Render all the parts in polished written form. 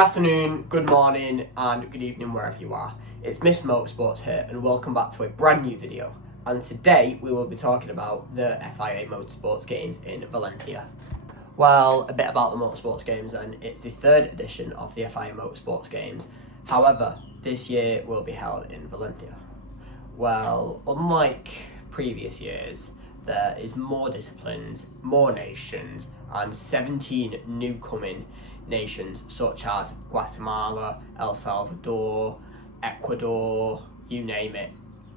afternoon, good morning, and good evening wherever you are. It's Mr. Motorsports here, and welcome back to a brand new video. And today we will be talking about the FIA Motorsports Games in Valencia. Well, a bit about the Motorsports Games then. It's the third edition of the FIA Motorsports Games. However, this year will be held in Valencia. Well, unlike previous years, there is more disciplines, more nations, and 17 new coming nations such as Guatemala, El Salvador, Ecuador, you name it.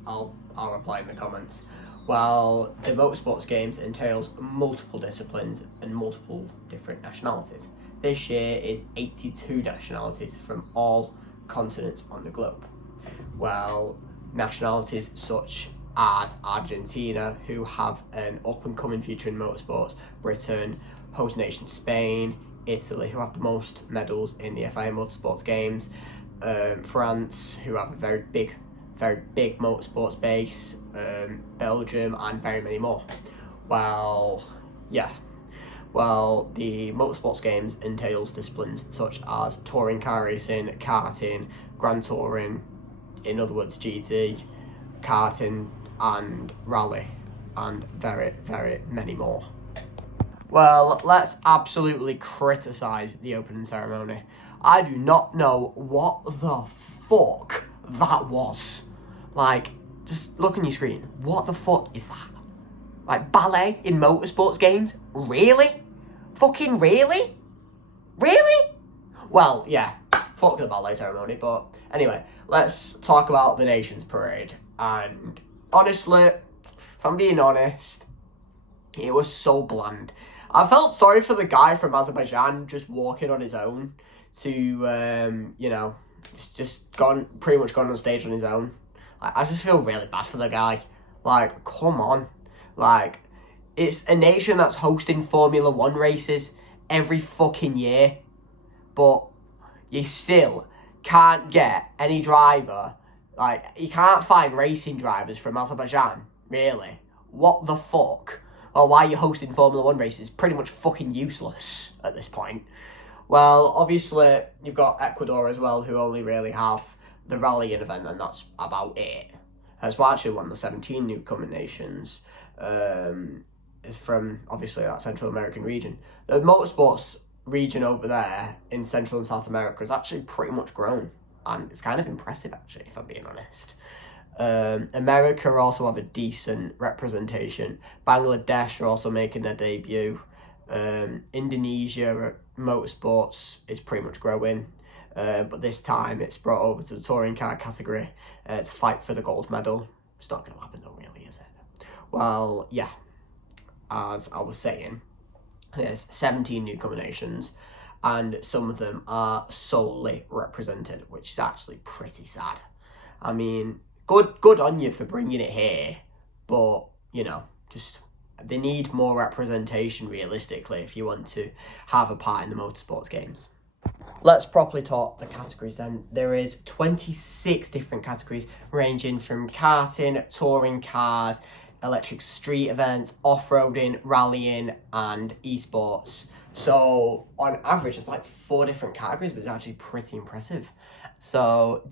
I'll reply in the comments. Well, the Motorsports Games entails multiple disciplines and multiple different nationalities. This year is 82 nationalities from all continents on the globe. Well, nationalities such as Argentina, who have an up-and-coming future in motorsports, Britain, host nation Spain, Italy, who have the most medals in the FIA Motorsports Games, France, who have a very big motorsports base, Belgium, and very many more. Well, the Motorsports Games entails disciplines such as touring car racing, karting, grand touring, in other words GT, karting, and rally, and very, very many more. Well, let's absolutely criticise the opening ceremony. I do not know what the fuck that was. Like, just look on your screen. What the fuck is that? Like, ballet in Motorsports Games? Really? Fucking really? Really? Well, yeah, fuck the ballet ceremony, but anyway, let's talk about the Nations Parade. And honestly, if I'm being honest, it was so bland. I felt sorry for the guy from Azerbaijan just walking on his own to, pretty much gone on stage on his own. Like, I just feel really bad for the guy. Like, come on. Like, it's a nation that's hosting Formula 1 races every fucking year, but you still can't get any driver. Like, you can't find racing drivers from Azerbaijan, really. What the fuck? Or why you're hosting Formula 1 races is pretty much fucking useless at this point. Well, obviously, you've got Ecuador as well, who only really have the rallying event, and that's about it. As well, actually, one of the 17 newcomer nations is from, obviously, that Central American region. The motorsports region over there in Central and South America is actually pretty much grown, and it's kind of impressive, actually, if I'm being honest. America also have a decent representation. Bangladesh are also making their debut. Indonesia motorsports is pretty much growing, but this time it's brought over to the touring car category to fight for the gold medal. It's not going to happen though, really, is it? Well, yeah, as I was saying, there's 17 newcomer nations, and some of them are solely represented, which is actually pretty sad. I mean, good on you for bringing it here, but, just they need more representation realistically if you want to have a part in the Motorsports Games. Let's properly talk the categories then. There is 26 different categories ranging from karting, touring cars, electric street events, off-roading, rallying, and esports. So on average, it's like 4 different categories, but it's actually pretty impressive. So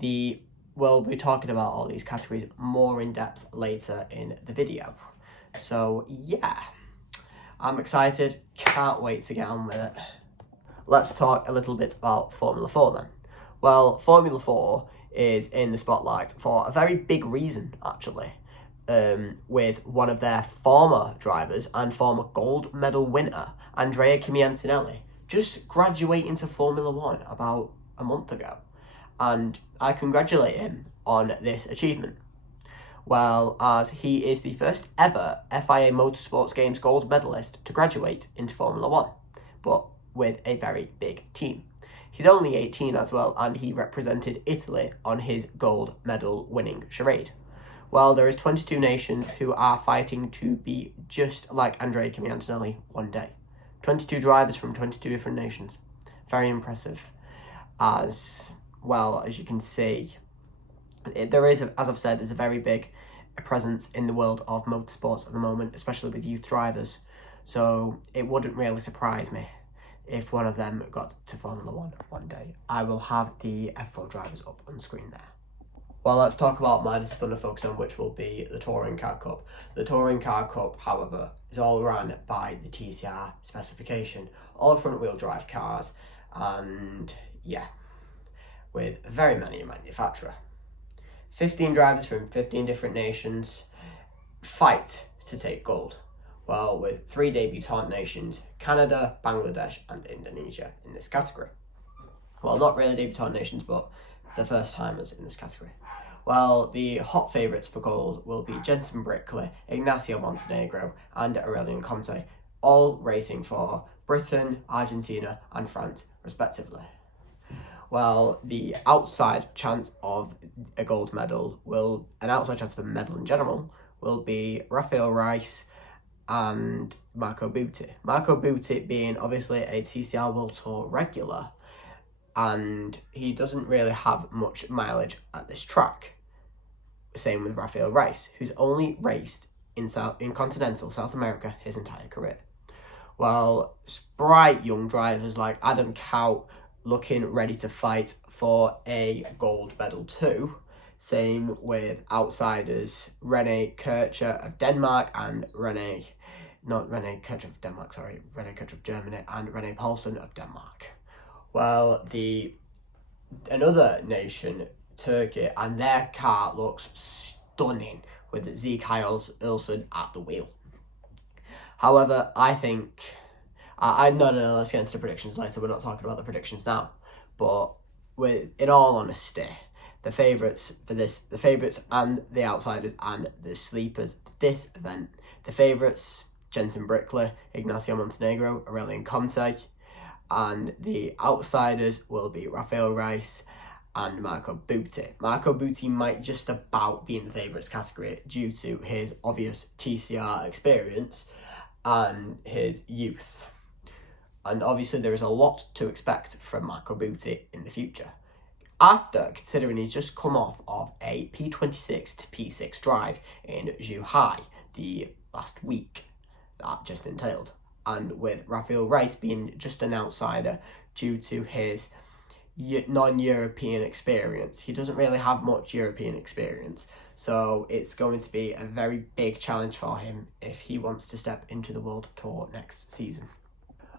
we'll be talking about all these categories more in depth later in the video. So yeah, I'm excited, can't wait to get on with it. Let's talk a little bit about Formula 4 then. Well, Formula 4 is in the spotlight for a very big reason, actually, with one of their former drivers and former gold medal winner, Andrea Antonelli, just graduating to Formula 1 about a month ago. And I congratulate him on this achievement. Well, as he is the first ever FIA Motorsports Games gold medalist to graduate into Formula 1, but with a very big team. He's only 18 as well, and he represented Italy on his gold medal winning charade. Well, there is 22 nations who are fighting to be just like Andrea Antonelli one day. 22 drivers from 22 different nations. Very impressive. As well, as you can see, there is, as I've said, there's a very big presence in the world of motorsports at the moment, especially with youth drivers. So it wouldn't really surprise me if one of them got to Formula 1 one day. I will have the F4 drivers up on screen there. Well, let's talk about my discipline of focus on, which will be the Touring Car Cup. The Touring Car Cup, however, is all run by the TCR specification, all front-wheel drive cars, and yeah, with very many manufacturer. 15 drivers from 15 different nations fight to take gold. Well, with 3 debutant nations, Canada, Bangladesh and Indonesia in this category. Well, not really debutant nations, but the first timers in this category. Well, the hot favourites for gold will be Jenson Brickley, Ignacio Montenegro and Aurelian Comte, all racing for Britain, Argentina and France respectively. Well, the outside chance of a gold medal an outside chance of a medal in general will be Rafael Rice and Marco Butti. Marco Butti being obviously a TCR World Tour regular, and he doesn't really have much mileage at this track. Same with Rafael Rice, who's only raced in continental South America his entire career. While sprite young drivers like Adam Kaut looking ready to fight for a gold medal too. Same with outsiders René Kircher of Denmark and René Kircher of Germany and René Paulsen of Denmark. Well, another nation, Turkey, and their car looks stunning with Zeke Ilson at the wheel. However, I think no, let's get into the predictions later. We're not talking about the predictions now. But in all honesty, the favourites and the outsiders and the sleepers for this event, the favourites, Jenson Brickley, Ignacio Montenegro, Aurelian Comte, and the outsiders will be Rafael Rice and Marco Butti. Marco Butti might just about be in the favourites category due to his obvious TCR experience and his youth. And obviously there is a lot to expect from Marco Butti in the future. After considering he's just come off of a P26 to P6 drive in Zhuhai the last week at just Untitled, and with Rafael Rice being just an outsider due to his non-European experience. He doesn't really have much European experience, so it's going to be a very big challenge for him if he wants to step into the World Tour next season.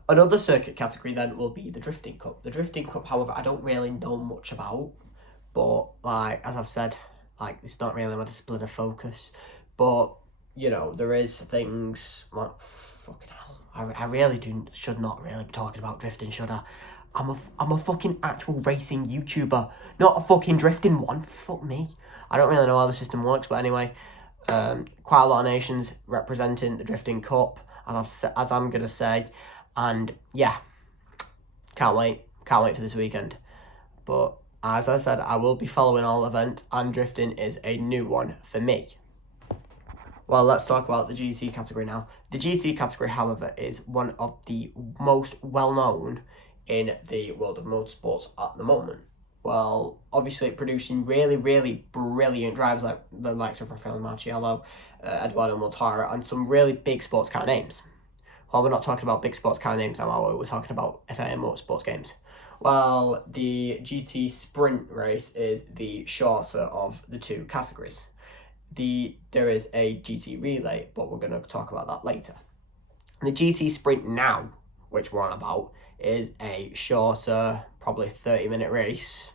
Another circuit category then will be the Drifting Cup. The Drifting Cup, however, I don't really know much about, but as I've said, it's not really my discipline of focus. But there is things like fucking hell. I really should not really be talking about drifting, should I? I'm a fucking actual racing YouTuber, not a fucking drifting one. Fuck me. I don't really know how the system works, but anyway, quite a lot of nations representing the Drifting Cup, as I'm gonna say. And yeah, can't wait for this weekend. But as I said, I will be following all events, and drifting is a new one for me. Well, let's talk about the GT category now. The GT category, however, is one of the most well-known in the world of motorsports at the moment. Well, obviously producing really, really brilliant drivers like the likes of Raffaele Marciello, Eduardo Mortara, and some really big sports car names. Well, we're not talking about big sports car names now, we're talking about FIA Motorsports games. Well, the GT Sprint race is the shorter of the two categories. There is a GT Relay, but we're going to talk about that later. The GT Sprint now, which we're on about, is a shorter, probably 30-minute race,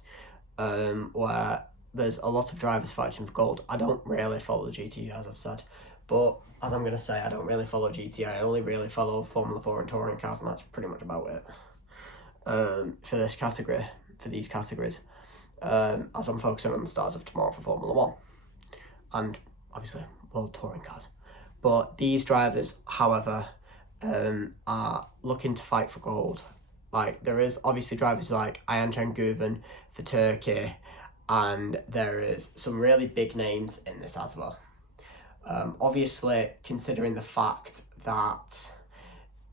where there's a lot of drivers fighting for gold. I don't really follow the GT, as I've said, but as I'm going to say, I don't really follow GT. I only really follow Formula 4 and touring cars, and that's pretty much about it for these categories, as I'm focusing on the stars of tomorrow for Formula 1 and obviously World Touring Cars. But these drivers, however, are looking to fight for gold. There is obviously drivers like Ayhan Şengüven for Turkey, and there is some really big names in this as well. Obviously, considering the fact that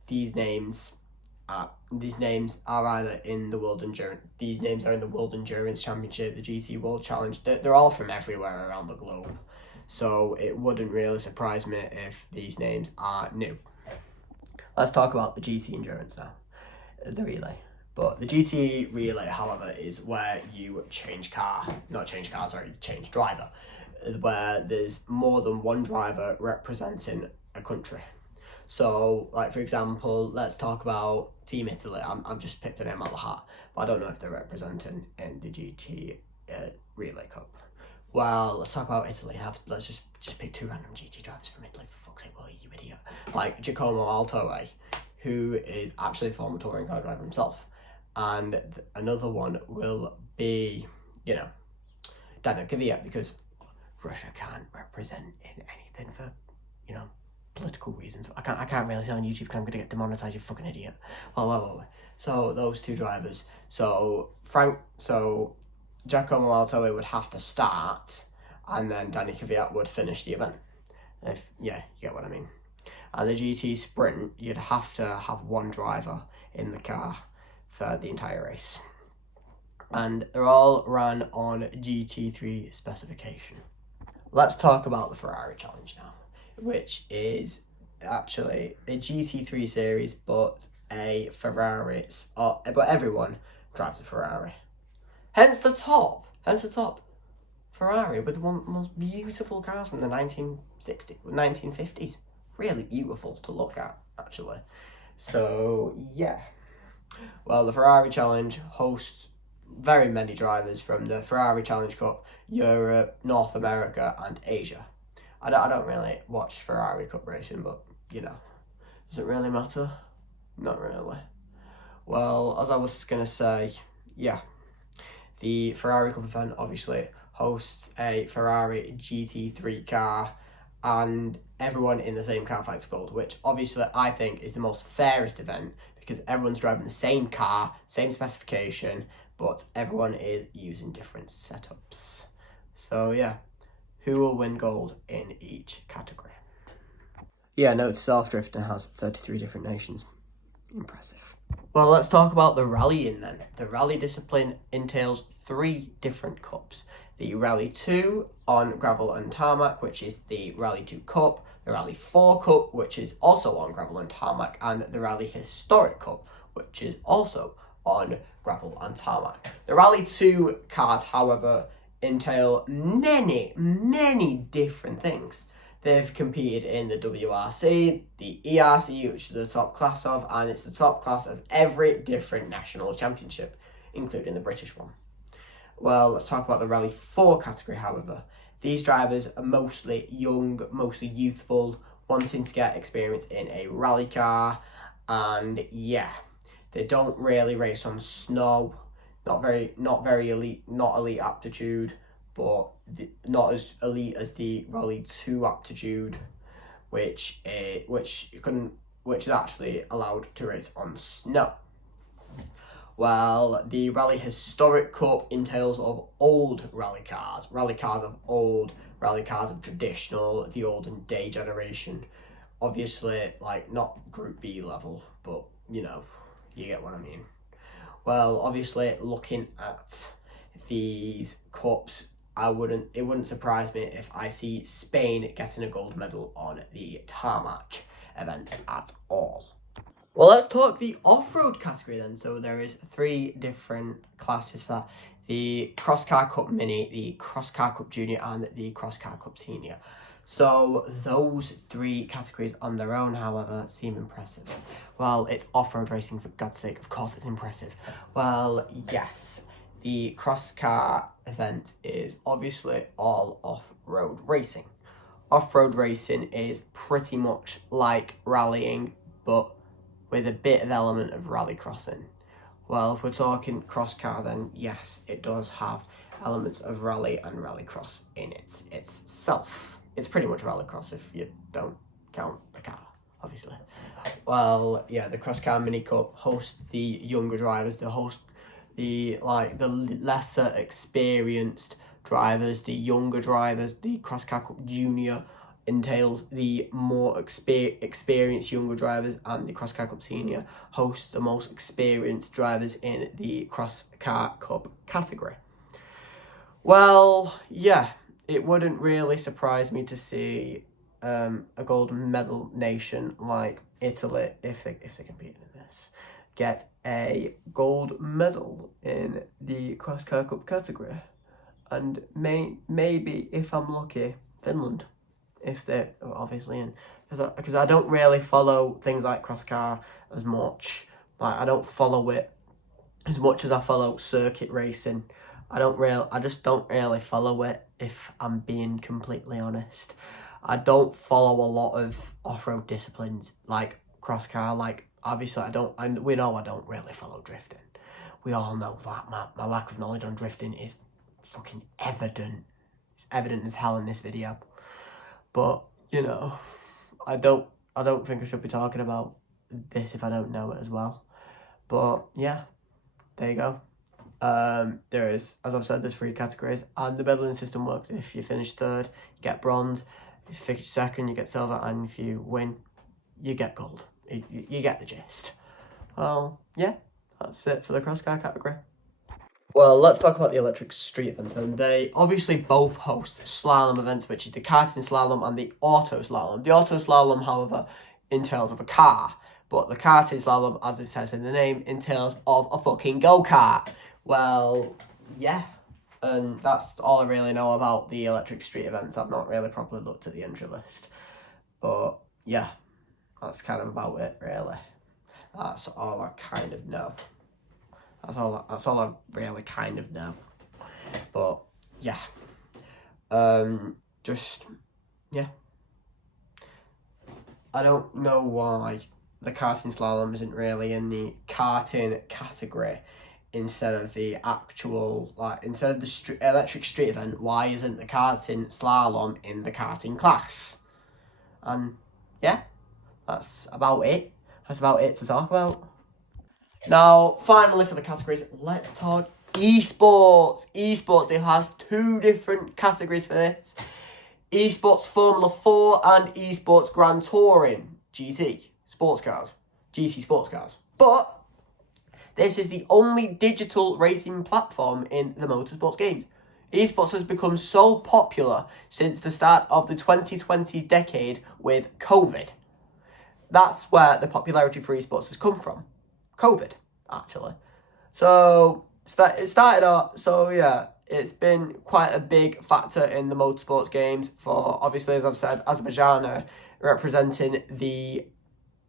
these names are either in the World Endurance, these names are in the World Endurance Championship, the GT World Challenge. They're all from everywhere around the globe, so it wouldn't really surprise me if these names are new. Let's talk about the GT Endurance now. the relay. But the GT relay, however, is where you change driver, where there's more than one driver representing a country. So, like, for example, let's talk about Team Italy. I'm just picked a name out of the hat, but I don't know if they're representing in the GT Relay Cup. Well, let's talk about Italy. Let's just pick two random GT drivers from Italy, for fuck's sake, well, you idiot. Like Giacomo Altoe, who is actually a former touring car driver himself. And another one will be, Daniel Kvyat, because Russia can't represent in anything for, political reasons. I can't really say on YouTube because I'm going to get demonetized, you fucking idiot. Well. So those two drivers. So Giacomo Altoe would have to start, and then Danny Kvyat would finish the event. You get what I mean. And the GT Sprint, you'd have to have one driver in the car for the entire race. And they're all run on GT3 specification. Let's talk about the Ferrari Challenge now, which is actually a GT3 series, but a Ferrari, but everyone drives a Ferrari. Hence the top. Ferrari with one of the most beautiful cars from the 1950s. Really beautiful to look at, actually. So, yeah. Well, the Ferrari Challenge hosts very many drivers from the Ferrari Challenge Cup, Europe, North America, and Asia. I don't really watch Ferrari Cup racing, but, does it really matter? Not really. Well, as I was going to say, yeah, the Ferrari Cup event obviously hosts a Ferrari GT3 car, and everyone in the same car fights gold, which obviously I think is the most fairest event because everyone's driving the same car, same specification, but everyone is using different setups. So yeah, who will win gold in each category? Yeah, note self-drifting has 33 different nations. Impressive. Well, let's talk about the rallying then. The rally discipline entails 3 different cups. The Rally 2 on gravel and tarmac, which is the Rally 2 Cup, the Rally 4 Cup, which is also on gravel and tarmac, and the Rally Historic Cup, which is also on gravel and tarmac. The Rally 2 cars, however, entail many different things. They've competed in the WRC, the ERC, which is the top class of, and it's the top class of every different national championship, including the British one. Well, let's talk about the Rally 4 category, however. These drivers are mostly young, mostly youthful, wanting to get experience in a rally car, and yeah, they don't really race on snow, not very elite, not elite aptitude, but not as elite as the Rally 2 aptitude, which is actually allowed to race on snow. Well, the Rally Historic Cup entails of old rally cars of old, rally cars of traditional, the olden day generation. Obviously, like, not Group B level, but, you get what I mean. Well, obviously, looking at these cups, it wouldn't surprise me if I see Spain getting a gold medal on the tarmac event at all. Well, let's talk the off-road category then. So there is 3 different classes for that. The Cross Car Cup Mini, the Cross Car Cup Junior, and the Cross Car Cup Senior. So those 3 categories on their own, however, seem impressive. Well, it's off-road racing, for God's sake. Of course it's impressive. Well, yes, the Cross Car event is obviously all off-road racing. Off-road racing is pretty much like rallying, but with a bit of element of rallycrossing. Well, if we're talking cross car, then yes, it does have elements of rally and rallycross in itself. It's pretty much rallycross if you don't count the car, obviously. Well, yeah, the Cross Car Mini Cup hosts the younger drivers, the lesser experienced drivers, the younger drivers. The Cross Car Cup Junior entails the more experienced younger drivers, and the Cross Car Cup Senior hosts the most experienced drivers in the Cross Car Cup category. Well, yeah, it wouldn't really surprise me to see a gold medal nation like Italy, if they competed in this, get a gold medal in the Cross Car Cup category. And maybe, if I'm lucky, Finland, if they're obviously in. Because I don't really follow things like crosscar as much. Like, I don't follow it as much as I follow circuit racing. I just don't really follow it, if I'm being completely honest. I don't follow a lot of off-road disciplines like crosscar. Like, obviously we know I don't really follow drifting. We all know that. My lack of knowledge on drifting is fucking evident. It's evident as hell in this video. But, you know, I don't think I should be talking about this if I don't know it as well. But yeah, there you go. There is, as I've said, there's 3 categories, and the medaling system works. If you finish third, you get bronze. If you finish second, you get silver, and if you win, you get gold. You get the gist. Well, yeah, that's it for the crosscar category. Well, let's talk about the electric street events. And they obviously both host slalom events, which is the karting slalom and the auto slalom. The auto slalom, however, entails of a car, but the karting slalom, as it says in the name, entails of a fucking go-kart. Well, yeah, and that's all I really know about the electric street events. I've not really properly looked at the entry list, but yeah, that's kind of about it, really. That's all I kind of know. That's all I really kind of know. But yeah, yeah. I don't know why the karting slalom isn't really in the karting category instead of the actual, instead of the electric street event. Why isn't the karting slalom in the karting class? And yeah, that's about it. That's about it to talk about. Now, finally for the categories, let's talk esports. Esports, they have 2 different categories for this. Esports Formula 4 and Esports Grand Touring, GT sports cars. But this is the only digital racing platform in the motorsports games. Esports has become so popular since the start of the 2020s decade with COVID. That's where the popularity for esports has come from. COVID, actually. So it started out, so yeah, it's been quite a big factor in the motorsports games for, obviously, as I've said, Azerbaijan representing the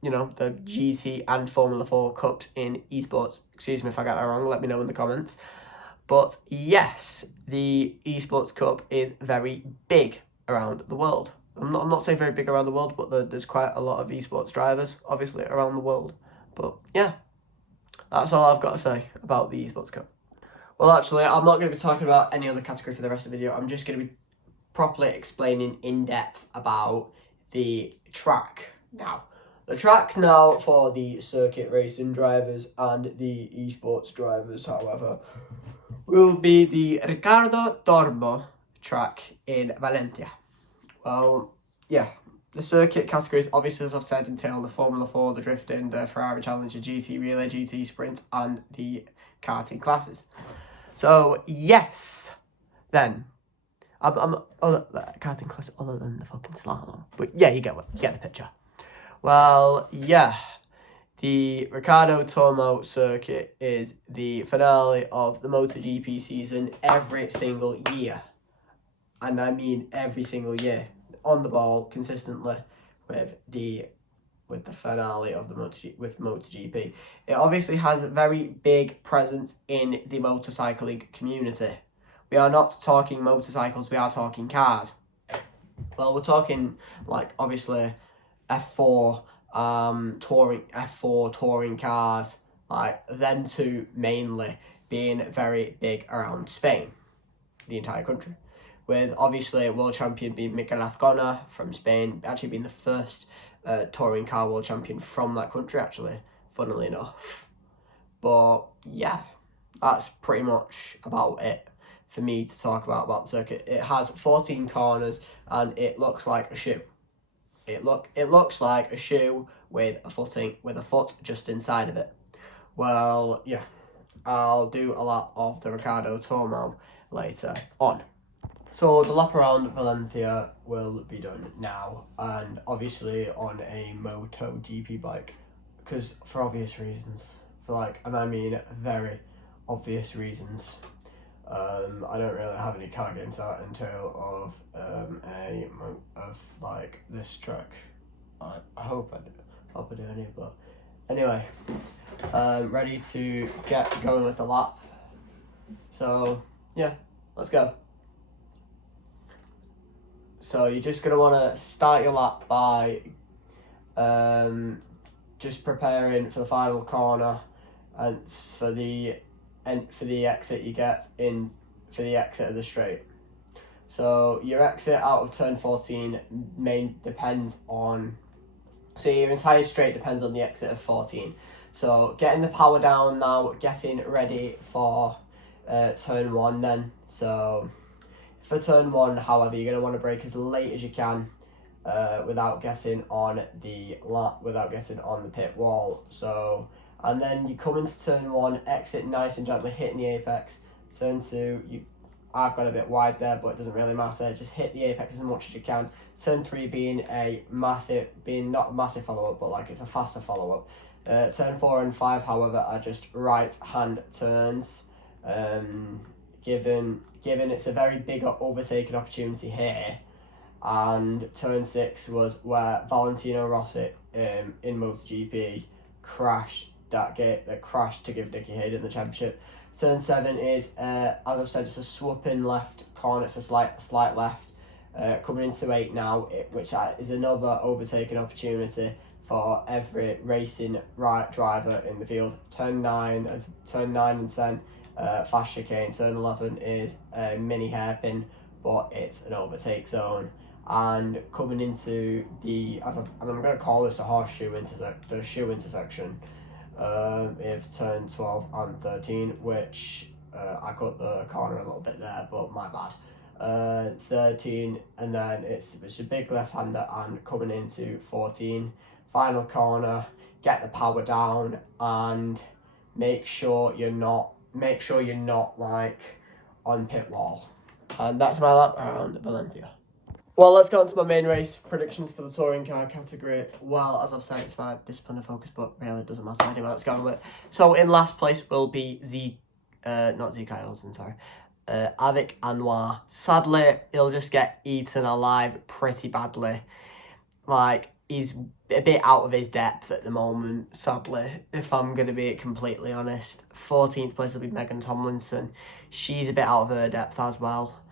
GT and Formula 4 Cups in esports. Excuse me if I got that wrong, let me know in the comments. But yes, the esports cup is very big around the world. I'm not saying very big around the world, but there's quite a lot of esports drivers, obviously, around the world. But yeah, that's all I've got to say about the esports cup. Well, actually, I'm not going to be talking about any other category for the rest of the video. I'm just going to be properly explaining in depth about the track now. The track now for the circuit racing drivers and the esports drivers, however, will be the Ricardo Tormo track in Valencia. Well, yeah, the circuit categories, obviously, as I've said, entail the Formula 4, the drifting, the Ferrari Challenger, GT Relay, GT Sprint, and the karting classes. So, yes, then, karting class other than the fucking slalom. But yeah, you get the picture. Well, yeah, the Ricardo Tormo circuit is the finale of the MotoGP season every single year. And I mean every single year. On the ball consistently with the finale of the MotoGP. It obviously has a very big presence in the motorcycling community. We are not talking motorcycles, we are talking cars. Well, we're talking, like, obviously F4 touring cars, like them two mainly being very big around Spain, the entire country. With obviously world champion being Mikel Azcona from Spain, actually being the first touring car world champion from that country, actually, funnily enough. But yeah, that's pretty much about it for me to talk about the circuit. It has 14 corners and it looks like a shoe. It looks like a shoe with a foot just inside of it. Well, yeah, I'll do a lot of the Ricardo Tormo later on. So the lap around Valencia will be done now, and obviously on a MotoGP bike, because for obvious reasons, and I mean very obvious reasons. I don't really have any car games out until of like this track. I hope I do. Hope I do any, but anyway, ready to get going with the lap. So yeah, let's go. So you're just gonna want to start your lap by just preparing for the final corner and for the exit you get in for the exit of the straight. So your exit out of turn 14 depends on, so your entire straight depends on the exit of 14. So getting the power down now, getting ready for turn 1 then. So for turn 1, however, you're going to want to brake as late as you can without getting on the pit wall. So, and then you come into turn 1, exit nice and gently, hitting the apex. Turn 2, I've got a bit wide there, but it doesn't really matter. Just hit the apex as much as you can. Turn 3 being not a massive follow-up, but like it's a faster follow-up. Turn 4 and 5, however, are just right-hand turns. Given it's a very big overtaking opportunity here, and turn 6 was where Valentino Rossi in MotoGP crashed to give Nicky Hayden the championship. Turn 7 is, as I've said, it's a swooping left corner. It's a slight left. Coming into 8 now, which is another overtaking opportunity for every racing driver in the field. Turn 9 and 10. Fast chicane. Turn 11 is a mini hairpin, but it's an overtake zone. And coming into I'm going to call this a horseshoe intersection, of turn 12 and 13, which I cut the corner a little bit there, but my bad. 13, and then it's a big left-hander, and coming into 14, final corner, get the power down, and make sure you're not like on pit wall. And that's my lap around Valencia. Well, let's go on to my main race predictions for the touring car category. Well, as I've said, it's my discipline and focus, but really it doesn't matter anyway. Let's go on with it. So in last place will be Avik Anwar. Sadly, he'll just get eaten alive pretty badly. Like, he's a bit out of his depth at the moment, sadly, if I'm going to be completely honest. 14th place will be Megan Tomlinson. She's a bit out of her depth as well.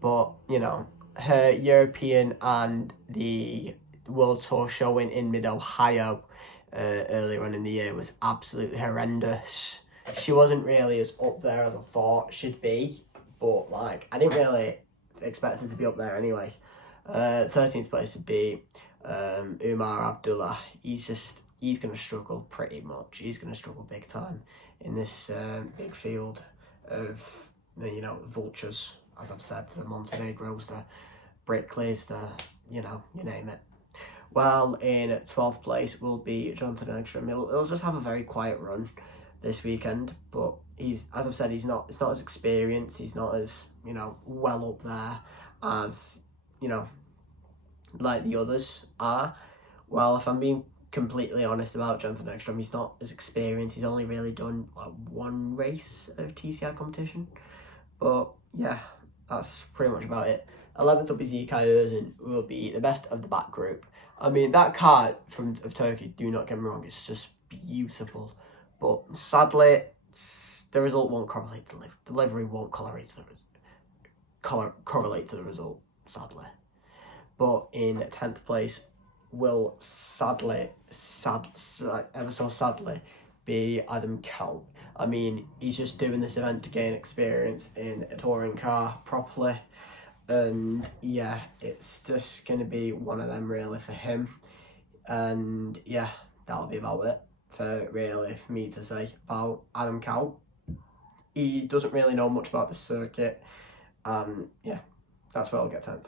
But, you know, her European and the World Tour showing in Mid-Ohio earlier on in the year was absolutely horrendous. She wasn't really as up there as I thought she'd be. But, like, I didn't really expect her to be up there anyway. 13th place would be Umar Abdullah. He's going to struggle pretty much. He's going to struggle big time in this big field of, vultures, as I've said, the Montenegros, the Brickleys, you name it. Well, in 12th place will be Jonathan Engstrom. He'll just have a very quiet run this weekend, but as I've said, he's not as experienced, he's not as, well up there as, like the others are. Well, if I'm being completely honest about Jonathan Engstrom, he's not as experienced. He's only really done one race of TCR competition. But yeah, that's pretty much about it. 11th will be Zekai Özün, who will be the best of the back group. I mean, that car of Turkey, do not get me wrong, it's just beautiful. But sadly, the result won't correlate to the delivery won't correlate to the result, sadly. But in 10th place will ever so sadly, be Adam Count. I mean, he's just doing this event to gain experience in a touring car properly. And yeah, it's just going to be one of them really for him. And yeah, that'll be about it for me to say about Adam Count. He doesn't really know much about the circuit. Yeah, that's where I'll get 10th.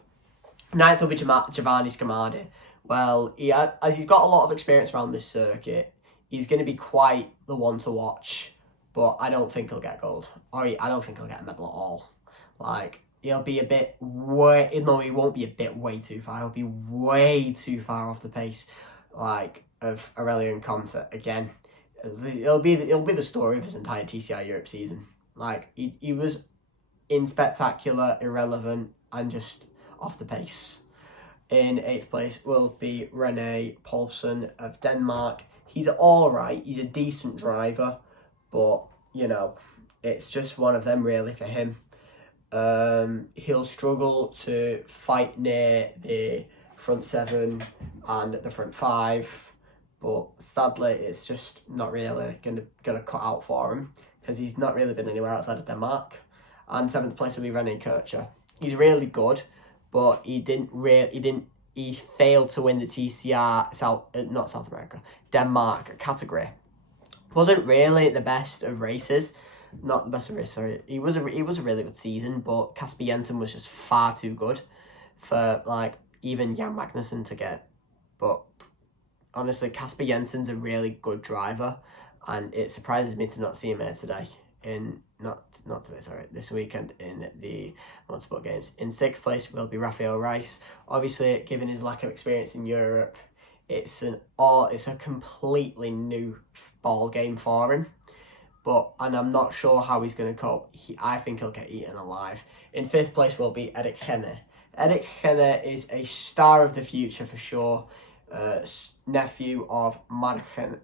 9th will be Giovanni Scamardi. Well, as he's got a lot of experience around this circuit, he's going to be quite the one to watch. But I don't think he'll get gold. I don't think he'll get a medal at all. Like, he'll be he won't be a bit way too far. He'll be way too far off the pace, like, of Aurelien Conta again. it'll be the story of his entire TCR Europe season. Like, he was inspectacular, irrelevant, and just off the pace. In 8th place will be René Paulsen of Denmark. He's all right. He's a decent driver, but, you know, it's just one of them really for him. He'll struggle to fight near the front 7 and the front 5, but sadly it's just not really gonna cut out for him because he's not really been anywhere outside of Denmark. And 7th place will be René Kircher. He's really good, but he failed to win the TCR Denmark category. Wasn't really the best of races. Not the best of races, sorry. It was a really good season, but Kasper Jensen was just far too good for, like, even Jan Magnussen to get. But honestly, Kasper Jensen's a really good driver, and it surprises me to not see him here today. This weekend in the Motorsport Games. In 6th place will be Rafael Rice. Obviously, given his lack of experience in Europe, it's a completely new ball game for him. And I'm not sure how he's going to cope. I think he'll get eaten alive. In 5th place will be Eric Henne. Eric Henne is a star of the future for sure. Nephew of Mark Henne,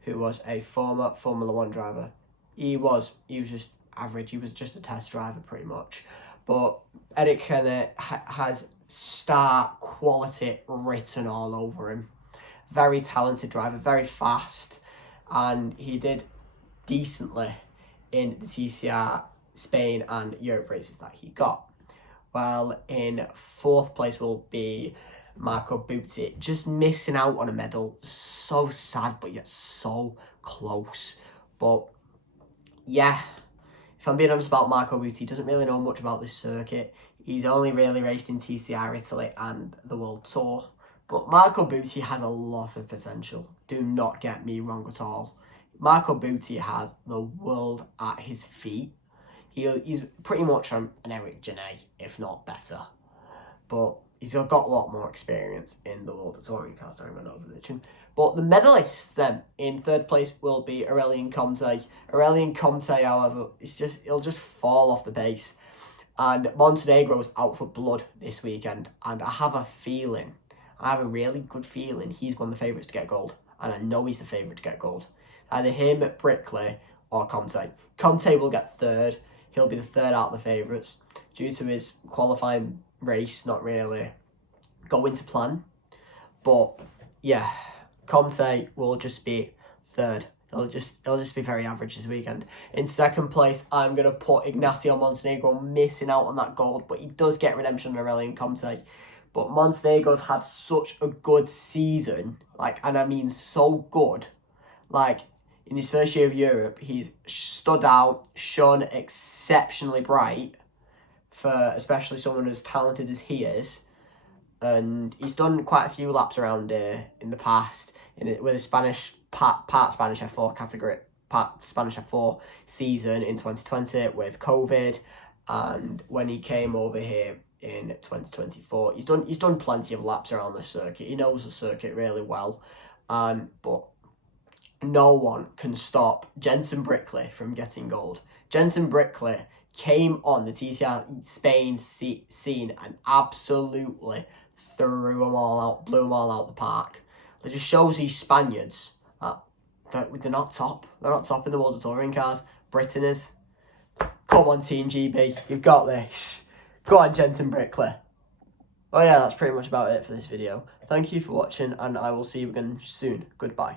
who was a former Formula 1 driver. He was just average. He was just a test driver pretty much. But Eric Henne has star quality written all over him. Very talented driver, very fast. And he did decently in the TCR Spain and Europe races that he got. Well, in 4th place will be Marco Butti, just missing out on a medal. So sad, but yet so close. But yeah, if I'm being honest about Marco Butti, he doesn't really know much about this circuit. He's only really raced in TCR Italy and the World Tour. But Marco Butti has a lot of potential. Do not get me wrong at all. Marco Butti has the world at his feet. He's pretty much an Eric Janae, if not better. But he's got a lot more experience in the world of touring cars. But the medalists then, in 3rd place will be Aurelien Comte. Aurelien Comte, however, he'll just fall off the pace. And Montenegro's out for blood this weekend. And I have a really good feeling he's one of the favourites to get gold. And I know he's the favourite to get gold. Either him, Brickley, or Comte. Comte will get 3rd. He'll be the 3rd out of the favourites. Due to his qualifying race not really going to plan. But yeah, Comte will just be 3rd. It'll just be very average this weekend. In 2nd place, I'm going to put Ignacio Montenegro missing out on that gold, but he does get redemption on Aurelien Comte. But Montenegro's had such a good season, and I mean so good. In his first year of Europe, he's stood out, shone exceptionally bright for especially someone as talented as he is. And he's done quite a few laps around here in the past with a Spanish part Spanish F4 category, part Spanish F4 season in 2020 with COVID, and when he came over here in 2024, he's done plenty of laps around the circuit. He knows the circuit really well, but no one can stop Jensen Brickley from getting gold. Jensen Brickley came on the TCR Spain scene and absolutely threw them all out, blew them all out the park. It just shows these Spaniards that they're not top. They're not top in the world of touring cars. Britain is. Come on, Team GB. You've got this. Go on, Jensen Brickley. Oh yeah, that's pretty much about it for this video. Thank you for watching, and I will see you again soon. Goodbye.